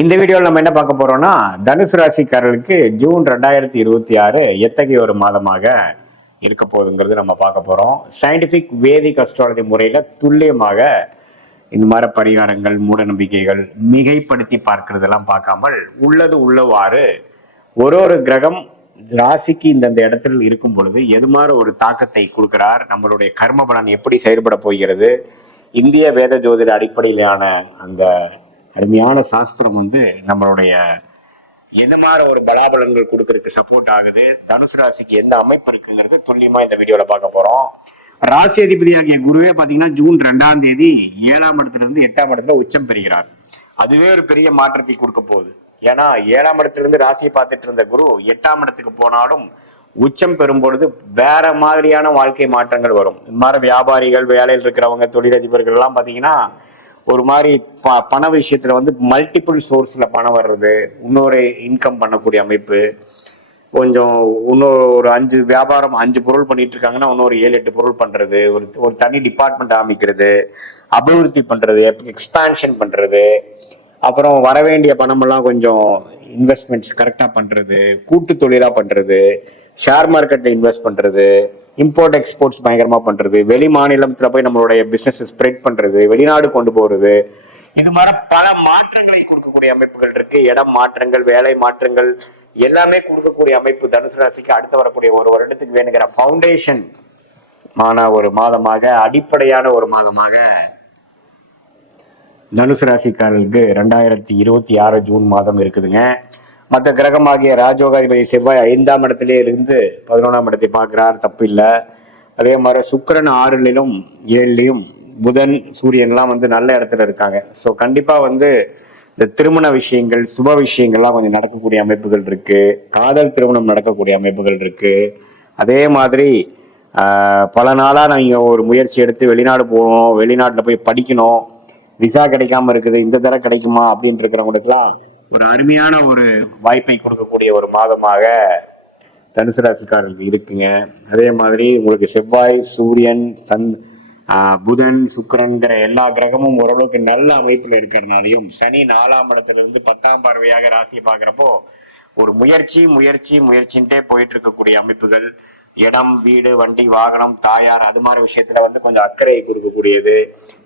இந்த வீடியோவில் நம்ம என்ன பார்க்க போறோம்னா, தனுசு ராசிக்காரர்களுக்கு ஜூன் 2026 எத்தகைய ஒரு மாதமாக இருக்க போகுதுங்கிறது நம்ம பார்க்க போறோம். சயின்டிபிக் வேதிக் அஸ்ட்ராலஜி முறையில துல்லியமாக இந்த மாதிரி பரிகாரங்கள், மூட நம்பிக்கைகள், மிகைப்படுத்தி பார்க்கறதெல்லாம் பார்க்காமல் உள்ளது உள்ளவாறு ஒரு கிரகம் ராசிக்கு இந்தந்த இடத்தில் இருக்கும் பொழுது எது மாதிரி ஒரு தாக்கத்தை கொடுக்கிறார், நம்மளுடைய கர்ம பலன் எப்படி செயல்பட போகிறது, இந்திய வேத ஜோதிட அடிப்படையிலான அந்த அருமையான சாஸ்திரம் நம்மளுடைய எந்த மாதிரி ஒரு பலாபலன்கள் கொடுக்கறதுக்கு சப்போர்ட் ஆகுது, தனுசு ராசிக்கு எந்த அமைப்பு இருக்குங்கிறது துல்லியமா இந்த வீடியோல பார்க்க போறோம். ராசி அதிபதியாகிய குருவே பாத்தீங்கன்னா ஜூன் 2ஆம் தேதி 7ஆம் இடத்துல இருந்து 8ஆம் இடத்துல உச்சம் பெறுகிறார். அதுவே ஒரு பெரிய மாற்றத்தை கொடுக்க போகுது. ஏன்னா 7ஆம் இடத்துல இருந்து ராசியை பார்த்துட்டு இருந்த குரு 8ஆம் இடத்துக்கு போனாலும் உச்சம் பெறும் பொழுது வேற மாதிரியான வாழ்க்கை மாற்றங்கள் வரும். இந்த மாதிரி வியாபாரிகள், வேலையில் இருக்கிறவங்க, தொழிலதிபர்கள் எல்லாம் பாத்தீங்கன்னா ஒரு மாதிரி பண விஷயத்துல மல்டிபிள் சோர்ஸ்ல பணம் வர்றது, இன்னொரு இன்கம் பண்ணக்கூடிய அமைப்பு, கொஞ்சம் இன்னொரு 5 வியாபாரம் 5 பொருள் பண்ணிட்டு இருக்காங்கன்னா இன்னொரு 7-8 பொருள் பண்றது, ஒரு தனி டிபார்ட்மெண்ட் ஆரம்பிக்கிறது, அபிவிருத்தி பண்றது, எக்ஸ்பான்ஷன் பண்றது, அப்புறம் வர வேண்டிய பணமெல்லாம் கொஞ்சம் இன்வெஸ்ட்மெண்ட்ஸ் கரெக்டா பண்றது, கூட்டு தொழிலா பண்றது, ஷேர் மார்க்கெட்ல இன்வெஸ்ட் பண்றது, இம்போர்ட் எக்ஸ்போர்ட்ஸ் பயங்கரமா பண்றது, வெளி மாநிலத்துல போய் நம்மளுடைய பிசினஸ் ஸ்ப்ரெட் பண்றது, வெளிநாடு கொண்டு போறது, இது மாதிரி பல மாற்றங்களை கொடுக்கக்கூடிய அமைப்புகள் இருக்கு. இடம் மாற்றங்கள், வேலை மாற்றங்கள் எல்லாமே கொடுக்கக்கூடிய அமைப்பு தனுசு ராசிக்கு அடுத்து வரக்கூடிய ஒரு வருடத்துக்கு வேணுங்கிற ஃபவுண்டேஷன் ஆன ஒரு மாதமாக, அடிப்படையான ஒரு மாதமாக தனுசு ராசிக்காரர்களுக்கு 2026 ஜூன் மாதம் இருக்குதுங்க. மற்ற கிரகமாகிய ராஜோகாதிபதி செவ்வாய் 5ஆம் இடத்திலே இருந்து 11ஆம் இடத்தை பார்க்கிறார், தப்பு இல்லை. அதே மாதிரி சுக்கிரன் 6லும் 7லையும், புதன், சூரியன் எல்லாம் நல்ல இடத்துல இருக்காங்க. ஸோ கண்டிப்பா இந்த திருமண விஷயங்கள், சுப விஷயங்கள்லாம் கொஞ்சம் நடக்கக்கூடிய அமைப்புகள் இருக்கு. காதல் திருமணம் நடக்கக்கூடிய அமைப்புகள் இருக்கு. அதே மாதிரி பல நாளா நீங்க ஒரு முயற்சி எடுத்து வெளிநாடு போகணும், வெளிநாட்டுல போய் படிக்கணும், விசா கிடைக்காம இருக்குது, இந்த தடவை கிடைக்குமா அப்படின்னு இருக்கிறவங்களுக்குலாம் ஒரு அருமையான ஒரு வாய்ப்பை கொடுக்கக்கூடிய ஒரு மாதமாக தனுசு ராசிக்காரர்களுக்கு இருக்குங்க. அதே மாதிரி உங்களுக்கு செவ்வாய், சூரியன், புதன், சுக்கிரன்கிற எல்லா கிரகமும் ஓரளவுக்கு நல்ல அமைப்புல இருக்கிறதுனாலையும், சனி 4ஆம் இடத்துல இருந்து 10ஆம் பார்வையாக ராசியை பாக்குறப்போ ஒரு முயற்சின்ட்டே போயிட்டு இருக்கக்கூடிய அமைப்புகள், இடம், வீடு, வண்டி, வாகனம், தாயார், அது மாதிரி விஷயத்துல கொஞ்சம் அக்கறை கொடுக்கக்கூடியது,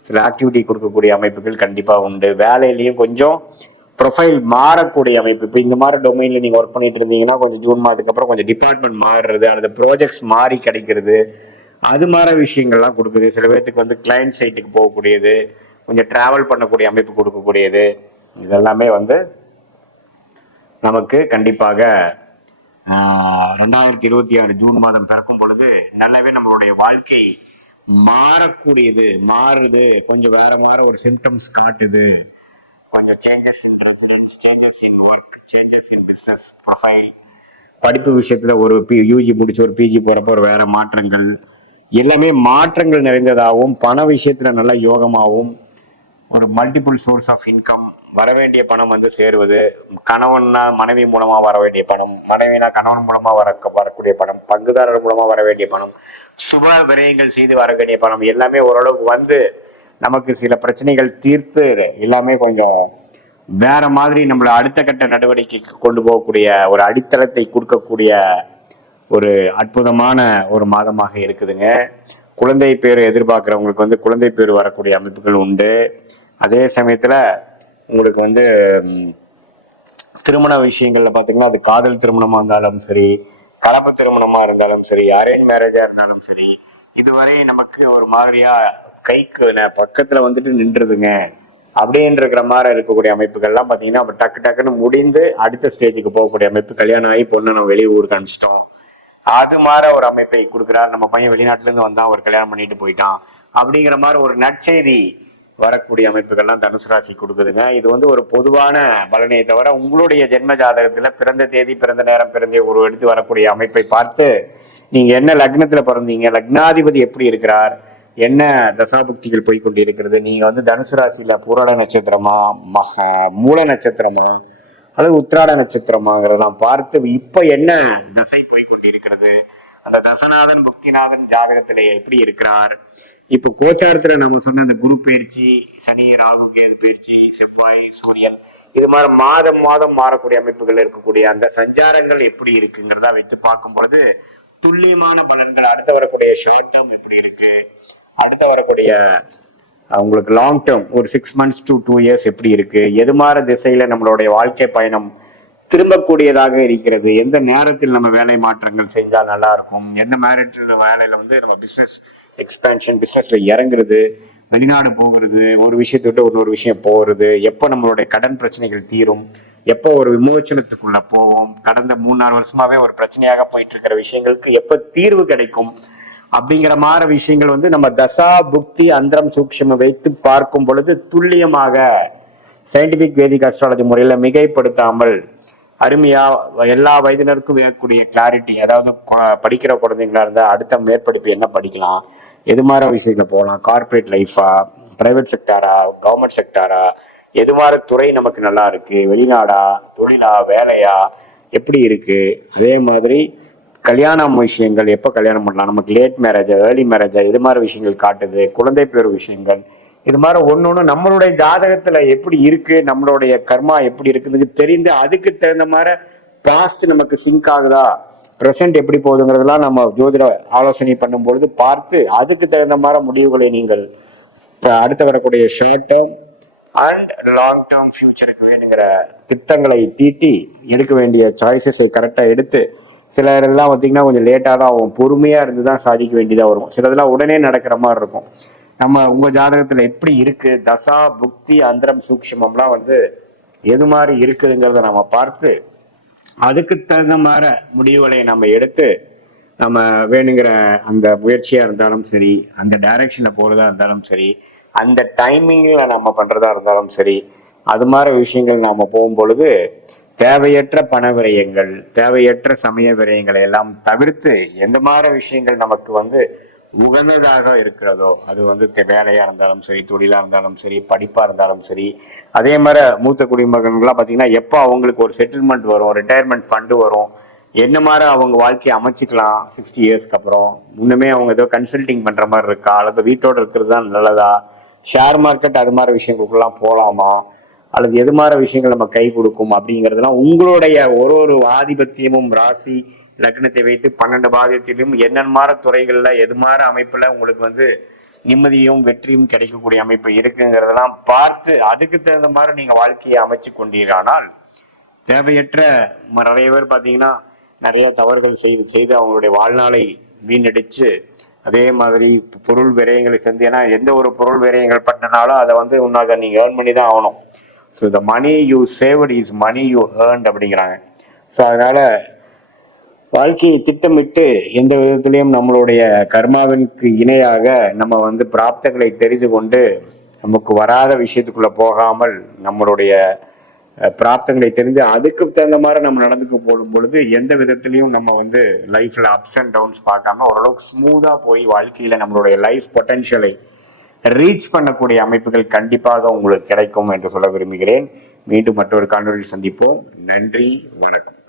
சில ஆக்டிவிட்டி கொடுக்கக்கூடிய அமைப்புகள் கண்டிப்பா உண்டு. வேலையிலயும் கொஞ்சம் ப்ரொஃபைல் மாறக்கூடிய அமைப்பு. இப்போ இந்த மாதிரி டொமைன்ல நீங்க ஒர்க் பண்ணிட்டு இருந்தீங்கன்னா கொஞ்சம் ஜூன் மாதத்துக்கு அப்புறம் கொஞ்சம் டிபார்ட்மெண்ட் மாறுறது, அந்த ப்ராஜெக்ட்ஸ் மாறி கிடைக்கிறது, அது மாதிரி விஷயங்கள்லாம் கொடுக்குது. சில பேர்த்துக்கு கிளைண்ட் சைட்டுக்கு போகக்கூடியது, கொஞ்சம் டிராவல் பண்ணக்கூடிய அமைப்பு கொடுக்கக்கூடியது, இதெல்லாமே நமக்கு கண்டிப்பாக 2026 ஜூன் மாதம் பிறக்கும் பொழுது நல்லாவே நம்மளுடைய வாழ்க்கை மாறுது, கொஞ்சம் வேற ஒரு சிம்டம்ஸ் காட்டுது, கொஞ்சம் changes in residence, changes in work, changes in business profile, படிப்பு விஷயத்துல ஒரு யூஜி முடிச்சு ஒரு பிஜி போறப்ப ஒரு வேற மாற்றங்கள், எல்லாமே மாற்றங்கள் நிறைந்ததாகவும், பண விஷயத்துல நல்ல யோகமாகவும், ஒரு மல்டிபிள் சோர்ஸ் ஆஃப் இன்கம், வரவேண்டிய பணம் சேருவது, கணவன்னா மனைவி மூலமா வர வேண்டிய பணம், மனைவினா கணவன் மூலமா வரக்கூடிய பணம், பங்குதாரர் மூலமா வர வேண்டிய பணம், சுப விரயங்கள் செய்து வர வேண்டிய பணம், எல்லாமே ஓரளவுக்கு நமக்கு சில பிரச்சனைகள் தீர்த்து எல்லாமே கொஞ்சம் வேற மாதிரி நம்மளை அடுத்த கட்ட நடவடிக்கைக்கு கொண்டு போகக்கூடிய ஒரு அடித்தளத்தை கொடுக்கக்கூடிய ஒரு அற்புதமான ஒரு மாதமாக இருக்குதுங்க. குழந்தை பேர் எதிர்பார்க்கிறவங்களுக்கு குழந்தை பேர் வரக்கூடிய அமைப்புகள் உண்டு. அதே சமயத்துல உங்களுக்கு திருமண விஷயங்கள்ல பாத்தீங்கன்னா, அது காதல் திருமணமா இருந்தாலும் சரி, கலப்பு திருமணமா இருந்தாலும் சரி, அரேஞ்ச் மேரேஜா இருந்தாலும் சரி, இதுவரை நமக்கு ஒரு மாதிரியா கைக்கு பக்கத்துல நின்றுதுங்க அப்படின்னு இருக்கிற மாதிரி இருக்கக்கூடிய அமைப்புகள்லாம் பாத்தீங்கன்னா டக்குன்னு முடிந்து அடுத்த ஸ்டேஜுக்கு போகக்கூடிய அமைப்பு. கல்யாணம் ஆகி பொண்ணு நம்ம வெளியே ஊருக்கு அனுப்பிச்சிட்டோம், அது மாதிரி ஒரு அமைப்பை கொடுக்குறாரு. நம்ம பையன் வெளிநாட்டுல இருந்து வந்தா ஒரு கல்யாணம் பண்ணிட்டு போயிட்டான் அப்படிங்கிற மாதிரி ஒரு நற்செய்தி வரக்கூடிய அமைப்புகள்லாம் தனுசு ராசி கொடுக்குதுங்க. இது ஒரு பொதுவான பலனையை தவிர உங்களுடைய ஜென்ம ஜாதகத்துல பிறந்த தேதி, பிறந்த நேரம், பிறந்த ஒரு எடுத்து வரக்கூடிய அமைப்பை பார்த்து நீங்க என்ன லக்னத்துல பிறந்தீங்க, லக்னாதிபதி எப்படி இருக்கிறார், என்ன தசாபுக்திகள் போய்கொண்டு இருக்கிறது, நீங்க தனுசு ராசியில பூராட நட்சத்திரமா, மூல நட்சத்திரமா அல்லது உத்திராட நட்சத்திரமாங்கிறதெல்லாம் பார்த்து இப்ப என்ன தசை போய்கொண்டு இருக்கிறது, அந்த தசநாதன் புக்திநாதன் ஜாதகத்திலே எப்படி இருக்கிறார், இப்போ கோச்சாரத்துல நம்ம சொன்ன அந்த குரு பயிற்சி, சனி ராகு கேது பயிற்சி, செவ்வாய் சூரியன், இது மாதிரி மாதம் மாதம் மாறக்கூடிய அமைப்புகள் இருக்கக்கூடிய அந்த சஞ்சாரங்கள் எப்படி இருக்குங்கிறத வைத்து பார்க்கும் பொழுது துல்லியமான பலன்கள் அடுத்து வரக்கூடிய ஷார்ட் டேர்ம் எப்படி இருக்கு, அடுத்து வரக்கூடிய உங்களுக்கு லாங் டேர்ம் ஒரு 6 months to 2 years எப்படி இருக்கு, எது மாதிரி திசையில நம்மளுடைய வாழ்க்கை பயணம் திரும்பக்கூடியதாக இருக்கிறது, எந்த நேரத்தில் நம்ம வேலை மாற்றங்கள் செஞ்சா நல்லா இருக்கும், எந்த மேரிட்ல வேலையில வந்து நம்ம பிசினஸ் எக்ஸ்பேன்ஷன், பிசினஸ்ல இறங்குறது, வெளிநாடு போகிறது, ஒரு விஷயத்தை விட்டு ஒரு விஷயம் போகிறது, எப்போ நம்மளுடைய கடன் பிரச்சனைகள் தீரும், எப்போ ஒரு விமோச்சனத்துக்குள்ள போவோம், கடந்த 3-4 வருஷமாவே ஒரு பிரச்சனையாக போயிட்டு இருக்கிற விஷயங்களுக்கு எப்போ தீர்வு கிடைக்கும் அப்படிங்கிற மாதிரி விஷயங்கள் வந்து நம்ம தசா புக்தி அந்தரம் சூக்ஷ்மம் வைத்து பார்க்கும் பொழுது துல்லியமாக சயின்டிபிக் வேதிக் அஸ்ட்ராலஜி முறையில மிகைப்படுத்தாமல் அருமையா எல்லா வயதினருக்கும் வேறக்கூடிய கிளாரிட்டி, அதாவது படிக்கிற குழந்தைங்களா இருந்தா அடுத்த மேற்படிப்பு என்ன படிக்கலாம், எது மாதிரி விஷயங்கள போகலாம், கார்பரேட் லைஃபா, பிரைவேட் செக்டாரா, கவர்மெண்ட் செக்டாரா, எது மாதிரி துறை நமக்கு நல்லா இருக்கு, வெளிநாடா, தொழிலா, வேலையா, எப்படி இருக்கு, அதே மாதிரி கல்யாணம் விஷயங்கள் எப்போ கல்யாணம் பண்ணலாம், நமக்கு லேட் மேரேஜா, ஏர்லி மேரேஜா, இது மாதிரி விஷயங்கள் காட்டுது, குழந்தை பேர் விஷயங்கள், இது மாதிரி ஒன்னொன்னு நம்மளுடைய ஜாதகத்துல எப்படி இருக்கு, நம்மளுடைய கர்மா எப்படி இருக்குன்னு தெரிந்து அதுக்கு தகுந்த மாதிரி பாஸ்ட் நமக்கு சிங்க் ஆகுதா, ப்ரெசென்ட் எப்படி போகுதுங்கிறதெல்லாம் நம்ம ஜோதிட ஆலோசனை பண்ணும்பொழுது பார்த்து அதுக்கு தகுந்த மாதிரி முடிவுகளை நீங்கள் அடுத்து வரக்கூடிய short term and long term ஃபியூச்சருக்கு வேணுங்கிற திட்டங்களை தீட்டி எடுக்க வேண்டிய சாய்ஸஸை கரெக்டாக எடுத்து, சிலரெல்லாம் பார்த்தீங்கன்னா கொஞ்சம் லேட்டாக தான் ஆகும், பொறுமையாக இருந்து தான் சாதிக்க வேண்டியதாக வரும், சிலதெல்லாம் உடனே நடக்கிற மாதிரி இருக்கும். நம்ம உங்க ஜாதகத்துல எப்படி இருக்கு, தசா புக்தி அந்தரம் சூக்ஷ்மம்லாம் வந்து எது மாதிரி இருக்குதுங்கிறத நம்ம பார்த்து அதுக்கு தகுந்த மாதிரி முடிவுகளை நம்ம எடுத்து நம்ம வேணுங்கிற அந்த முயற்சியா இருந்தாலும் சரி, அந்த டைரக்ஷன்ல போறதா இருந்தாலும் சரி, அந்த டைமிங்ல நம்ம பண்றதா இருந்தாலும் சரி, அது மாதிரி விஷயங்கள் நாம போகும் பொழுது தேவையற்ற பண விரயங்கள், தேவையற்ற சமய விரயங்களை எல்லாம் தவிர்த்து எந்த மாதிரி விஷயங்கள் நமக்கு வந்து உகந்ததாக இருக்கிறதோ, அது வந்து வேலையா இருந்தாலும் சரி, தொழிலா இருந்தாலும் சரி, படிப்பா இருந்தாலும் சரி, அதே மாதிரி மூத்த குடிமகன்கள்லாம் பார்த்தீங்கன்னா எப்போ அவங்களுக்கு ஒரு செட்டில்மெண்ட் வரும், ரிட்டையர்மெண்ட் ஃபண்டு வரும், என்ன மாதிரி அவங்க வாழ்க்கையை அமைச்சிக்கலாம் 60 இயர்ஸ்க்கு அப்புறம், இன்னுமே அவங்க ஏதோ கன்சல்டிங் பண்ற மாதிரி இருக்கா, அல்லது வீட்டோட இருக்கிறது தான் நல்லதா, ஷேர் மார்க்கெட் அது மாதிரி விஷயங்களுக்குலாம் போகலாமா, அல்லது எது மாதிரி விஷயங்கள் நம்ம கை கொடுக்கும் அப்படிங்கிறதுலாம் உங்களுடைய ஒரு ஆதிபத்தியமும் ராசி லக்னத்தை வைத்து 12 பாகத்திலும் என்னென்ன மாதிரி துறைகள்ல எது மாதிரி அமைப்புல உங்களுக்கு வந்து நிம்மதியும் வெற்றியும் கிடைக்கக்கூடிய அமைப்பு இருக்குங்கிறதெல்லாம் பார்த்து அதுக்கு தகுந்த மாதிரி நீங்க வாழ்க்கையை அமைச்சு கொண்டீரானால் தேவையற்ற நிறைய பேர் பார்த்தீங்கன்னா நிறைய தவறுகள் செய்து அவங்களுடைய வாழ்நாளை வீணடிச்சு, அதே மாதிரி பொருள் விரயங்களை செஞ்சு, ஏன்னா எந்த ஒரு பொருள் விரயங்கள் பண்ணனாலும் அதை வந்து உன்னாக நீங்க ஏர்ன் பண்ணி தான் ஆகணும். So the money you saved is money you earned அப்படிங்கிறாங்க. ஸோ அதனால வாழ்க்கையை திட்டமிட்டு எந்த விதத்திலையும் நம்மளுடைய கர்மாவிற்கு இணையாக நம்ம வந்து பிராப்தங்களை தெரிந்து கொண்டு நமக்கு வராத விஷயத்துக்குள்ள போகாமல் நம்மளுடைய பிராப்தங்களை தெரிந்து அதுக்கு தகுந்த மாதிரி நம்ம நடந்துக்க போடும் பொழுது எந்த விதத்திலையும் நம்ம வந்து லைஃப்ல அப்ஸ் அண்ட் டவுன்ஸ் பார்க்காம ஓரளவுக்கு ஸ்மூதா போய் வாழ்க்கையில நம்மளுடைய லைஃப் பொட்டன்ஷியலை ரீச் பண்ணக்கூடிய அமைப்புகள் கண்டிப்பாக உங்களுக்கு கிடைக்கும் என்று சொல்ல விரும்புகிறேன். மீண்டும் மற்றொரு காணொலியில் சந்திப்போம். நன்றி, வணக்கம்.